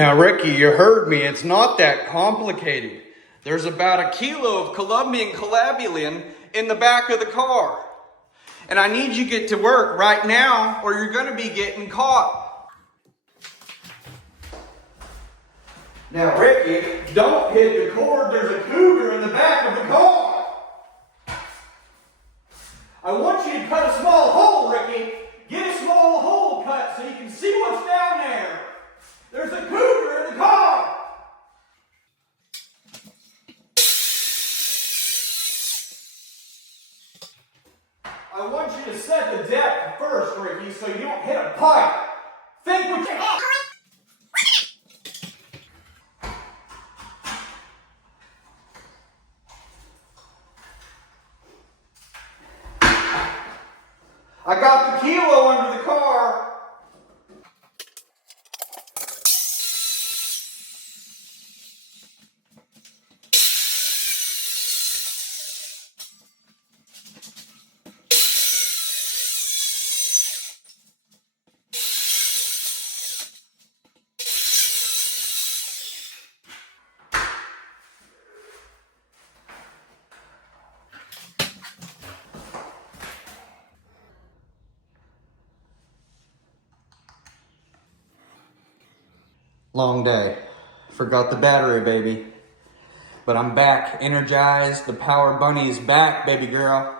Now, Ricky, you heard me. It's not that complicated. There's about a kilo of Colombian collabulin in the back of the car. And I need you to get to work right now or you're going to be getting caught. Now, Ricky, don't hit the cord. There's a cougar in the back of the car. I want you to cut a small hole, Ricky. Get a small hole cut so you can see what's down there. There's a cougar in the car. I want you to set the depth first, Ricky, so you don't hit a pipe. Think with your head. I got the kilo under the car. Long day. Forgot the battery, baby. But I'm back, energized. The power bunny's back, baby girl.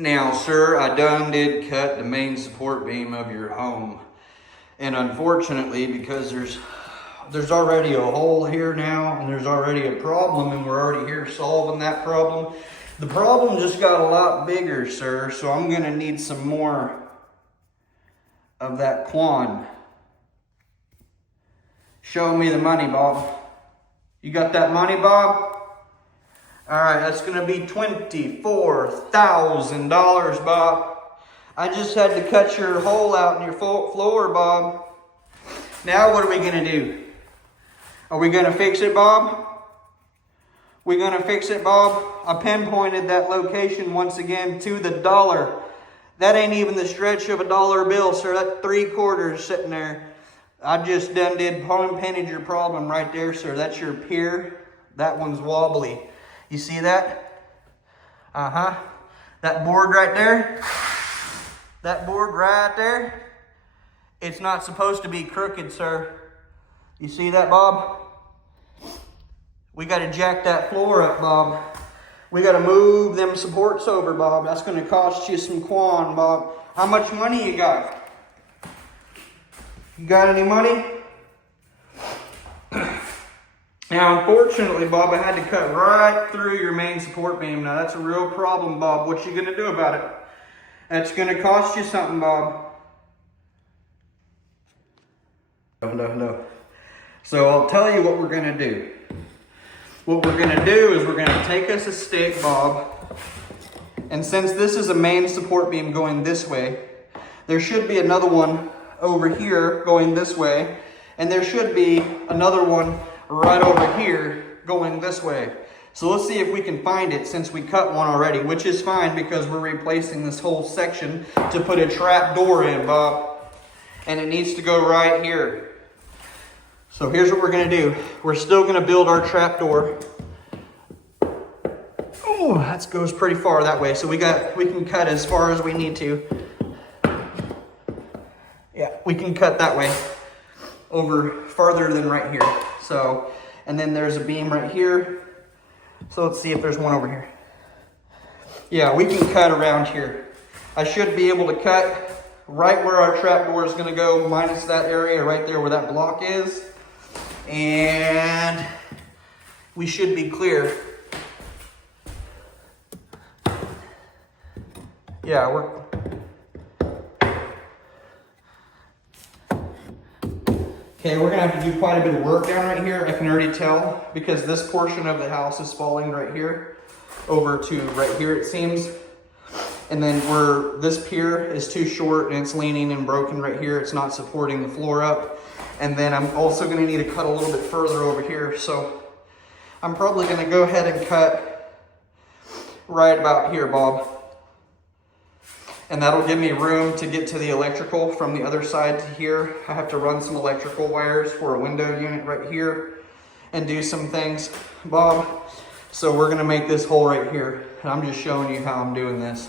Now, sir, I done did cut the main support beam of your home. And unfortunately, because there's already a hole here now, and there's already a problem, and we're already here solving that problem. The problem just got a lot bigger, sir, so I'm gonna need some more of that quan. Show me the money, Bob. You got that money, Bob? All right, that's gonna be $24,000, Bob. I just had to cut your hole out in your floor, Bob. Now what are we gonna do? Are we gonna fix it, Bob? We gonna fix it, Bob? I pinpointed that location once again to the dollar. That ain't even the stretch of a dollar bill, sir. That's 3/4 sitting there. I just done did pinpointed your problem right there, sir. That's your pier. That one's wobbly. You see that? Uh-huh. That board right there? That board right there? It's not supposed to be crooked, sir. You see that, Bob? We got to jack that floor up, Bob. We got to move them supports over, Bob. That's going to cost you some quan, Bob. How much money you got? You got any money? Now, unfortunately, Bob, I had to cut right through your main support beam. Now, that's a real problem, Bob. What you gonna do about it? That's gonna cost you something, Bob. No. So I'll tell you what we're gonna do. What we're gonna do is we're gonna take us a stick, Bob. And since this is a main support beam going this way, there should be another one over here going this way. And there should be another one right over here going this way. So let's see if we can find it since we cut one already, which is fine because we're replacing this whole section to put a trap door in, Bob. And it needs to go right here. So here's what we're gonna do. We're still gonna build our trap door. Oh, that goes pretty far that way. So we can cut as far as we need to. Yeah, we can cut that way over farther than right here. So, and then there's a beam right here. So let's see if there's one over here. Yeah, we can cut around here. I should be able to cut right where our trapdoor is going to go, minus that area right there where that block is. And we should be clear. Yeah, we're gonna have to do quite a bit of work down right here. I can already tell because this portion of the house is falling right here over to right here, it seems. And then this pier is too short and it's leaning and broken right here. It's not supporting the floor up. And then I'm also gonna need to cut a little bit further over here. So I'm probably gonna go ahead and cut right about here, Bob. And that'll give me room to get to the electrical from the other side to here. I have to run some electrical wires for a window unit right here and do some things, Bob. So we're gonna make this hole right here. And I'm just showing you how I'm doing this.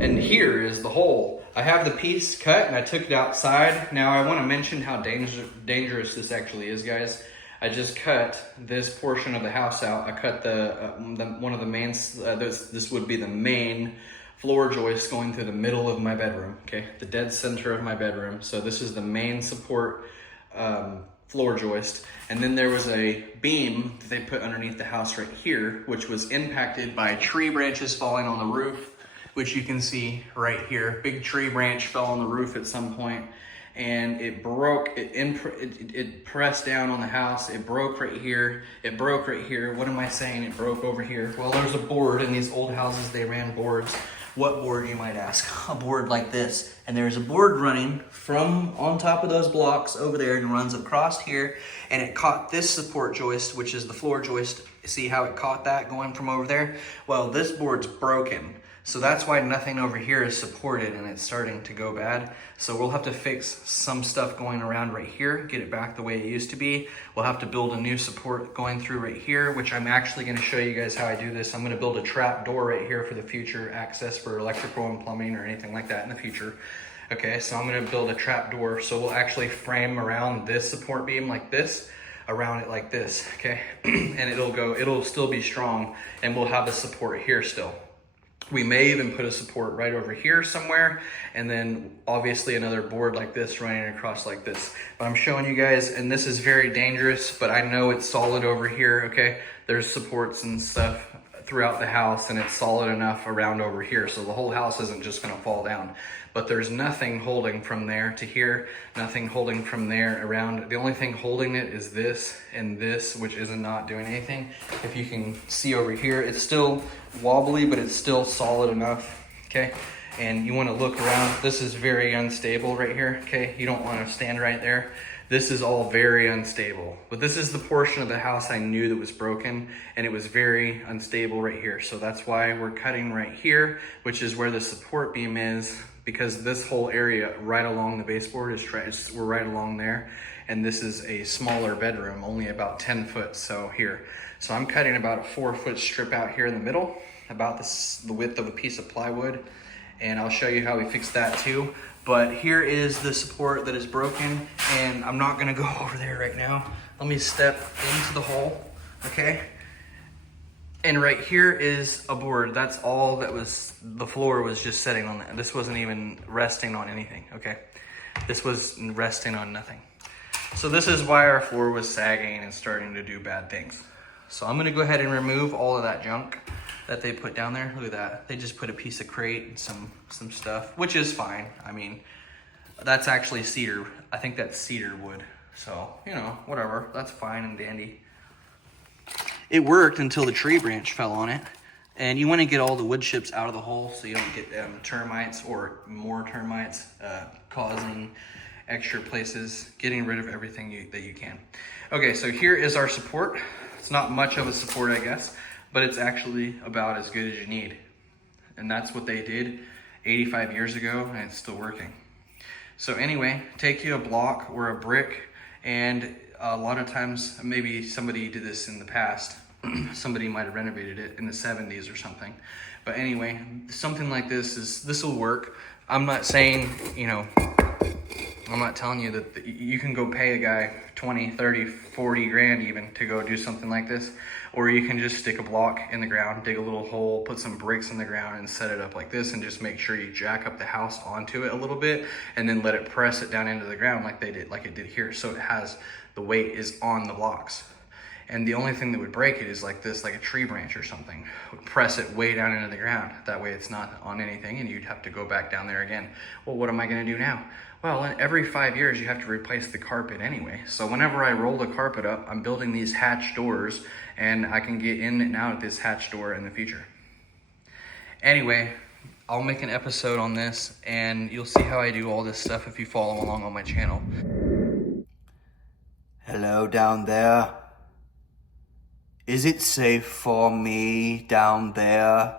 And here is the hole. I have the piece cut and I took it outside. Now I want to mention how dangerous this actually is, guys. I just cut this portion of the house out. I cut one of the main, this would be the main floor joist going through the middle of my bedroom, okay? The dead center of my bedroom. So this is the main support floor joist. And then there was a beam that they put underneath the house right here, which was impacted by tree branches falling on the roof, which you can see right here. Big tree branch fell on the roof at some point and it broke, it pressed down on the house. It broke right here. It broke right here. What am I saying? It broke over here. Well, there's a board in these old houses. They ran boards. What board, you might ask? A board like this. And there's a board running from on top of those blocks over there and runs across here. And it caught this support joist, which is the floor joist. See how it caught that going from over there? Well, this board's broken. So that's why nothing over here is supported and it's starting to go bad. So we'll have to fix some stuff going around right here, get it back the way it used to be. We'll have to build a new support going through right here, which I'm actually gonna show you guys how I do this. I'm gonna build a trap door right here for the future access for electrical and plumbing or anything like that in the future. Okay, so I'm gonna build a trap door. So we'll actually frame around this support beam like this, around it like this, okay? And it'll still be strong and we'll have the support here still. We may even put a support right over here somewhere, and then obviously another board like this running across like this. But I'm showing you guys, and this is very dangerous, but I know it's solid over here, okay? There's supports and stuff throughout the house, and it's solid enough around over here. So the whole house isn't just gonna fall down. But there's nothing holding from there to here, nothing holding from there around. The only thing holding it is this and this, which is not doing anything. If you can see over here, it's still wobbly, but it's still solid enough, okay? And you wanna look around. This is very unstable right here, okay? You don't wanna stand right there. This is all very unstable. But this is the portion of the house I knew that was broken, and it was very unstable right here. So that's why we're cutting right here, which is where the support beam is, because this whole area right along the baseboard we're right along there. And this is a smaller bedroom, only about 10 foot, so here. So I'm cutting about a 4-foot strip out here in the middle, about the width of a piece of plywood. And I'll show you how we fix that too. But here is the support that is broken, and I'm not gonna go over there right now. Let me step into the hole, okay? And right here is a board. That's all that was, the floor was just sitting on that. This wasn't even resting on anything, okay? This was resting on nothing. So this is why our floor was sagging and starting to do bad things. So I'm gonna go ahead and remove all of that junk that they put down there. Look at that. They just put a piece of crate and some stuff, which is fine. I mean, that's actually cedar. I think that's cedar wood. So, you know, whatever. That's fine and dandy. It worked until the tree branch fell on it. And you want to get all the wood chips out of the hole so you don't get termites or more termites causing extra places, getting rid of everything that you can. Okay, so here is our support. It's not much of a support, I guess, but it's actually about as good as you need. And that's what they did 85 years ago, and it's still working. So anyway, take you a block or a brick, and a lot of times, maybe somebody did this in the past, somebody might have renovated it in the 70s or something. But anyway, something like this will work. I'm not saying, you know, I'm not telling you that you can go pay a guy 20, 30, 40 grand even to go do something like this. Or you can just stick a block in the ground, dig a little hole, put some bricks in the ground and set it up like this, and just make sure you jack up the house onto it a little bit and then let it press it down into the ground like it did here. So it has, the weight is on the blocks. And the only thing that would break it is like this, like a tree branch or something. Would press it way down into the ground. That way it's not on anything and you'd have to go back down there again. Well, what am I gonna do now? Well, every 5 years you have to replace the carpet anyway. So whenever I roll the carpet up, I'm building these hatch doors, and I can get in and out of this hatch door in the future. Anyway, I'll make an episode on this, and you'll see how I do all this stuff if you follow along on my channel. Hello down there. Is it safe for me down there?